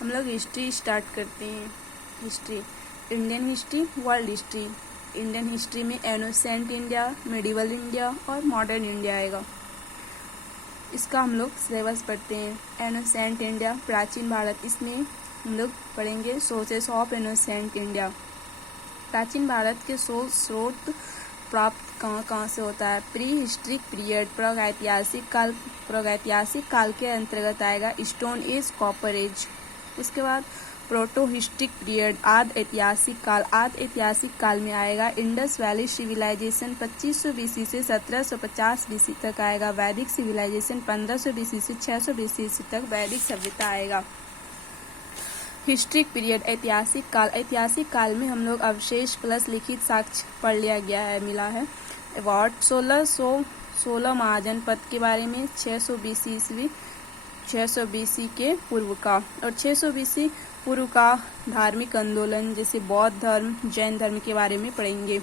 हम लोग history start करते हैं। History, Indian history, world history. Indian history में एनोसेंट इंडिया, मेडिवल इंडिया और मॉडर्न इंडिया आएगा। इसका हम लोग सिलेबस पढ़ते हैं। एनोसेंट इंडिया, प्राचीन भारत, इसमें हम लोग पढ़ेंगे सोर्सेस ऑफ एनोसेंट इंडिया। प्राचीन भारत के स्रोत प्राप्त कहाँ से होता है। प्री हिस्ट्रिक पीरियड, प्रागैतिहासिक काल के अंतर्गत आएगा। Stone age, copper age. उसके बाद प्रोटो हिस्ट्रिक पीरियड, आदि ऐतिहासिक काल में आएगा। इंडस वैली सिविलाइजेशन 2500 BC से 1750 BC तक आएगा। वैदिक सिविलाइजेशन 1500 BC से 600 BC तक वैदिक सभ्यता आएगा। हिस्ट्रिक पीरियड, ऐतिहासिक काल में हम लोग अवशेष प्लस लिखित साक्ष्य पढ़ लिया गया है, मिला है। अवार्ड 1616 महाजनपद के बारे में, 600 BC ईस्वी, 600 BC के पूर्व का, और 600 BC पूर्व का धार्मिक आंदोलन जैसे बौद्ध धर्म, जैन धर्म के बारे में पढ़ेंगे।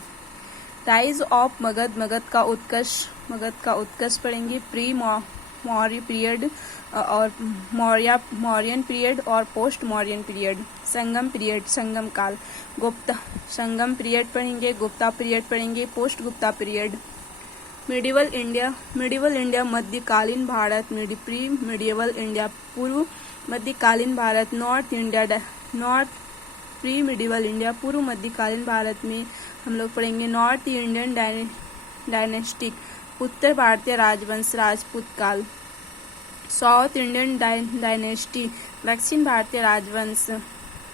राइज ऑफ मगध का उत्कर्ष पढ़ेंगे। प्री मौर्य पीरियड और मौर्यन पीरियड और पोस्ट मौर्यन पीरियड। संगम काल, संगम पीरियड पढ़ेंगे। गुप्ता पीरियड पढ़ेंगे। Post Gupta period. Medieval India मध्यकालीन भारत। प्री मिडिवल इंडिया पूर्व मध्यकालीन भारत। प्री मिडिवल इंडिया पूर्व मध्यकालीन भारत में हम लोग पढ़ेंगे नॉर्थ इंडियन डायनेस्टिक, उत्तर भारतीय राजवंश, राजपूत काल। साउथ इंडियन डायनेस्टी, दक्षिण भारतीय राजवंश।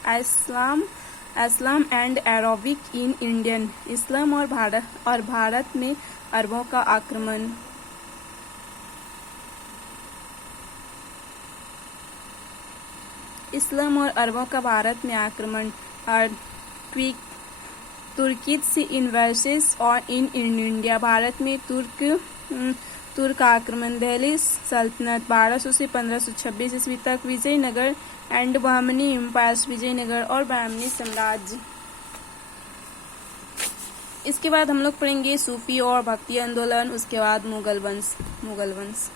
Islam and Arabic in Indian, इस्लाम और भारत में अरबों का आक्रमण। इस्लाम और अरबों का भारत में आक्रमण। तुर्किड्स इन्वर्सेस और इन इंडिया, भारत में तुर्क आक्रमण। दिल्ली सल्तनत 1200 से 1526 ईस्वी तक। विजयनगर एंड बहमनी एम्पायर्स, विजयनगर और बहमनी साम्राज्य। इसके बाद हम लोग पढ़ेंगे सूफी और भक्ति आंदोलन। उसके बाद मुगल वंश।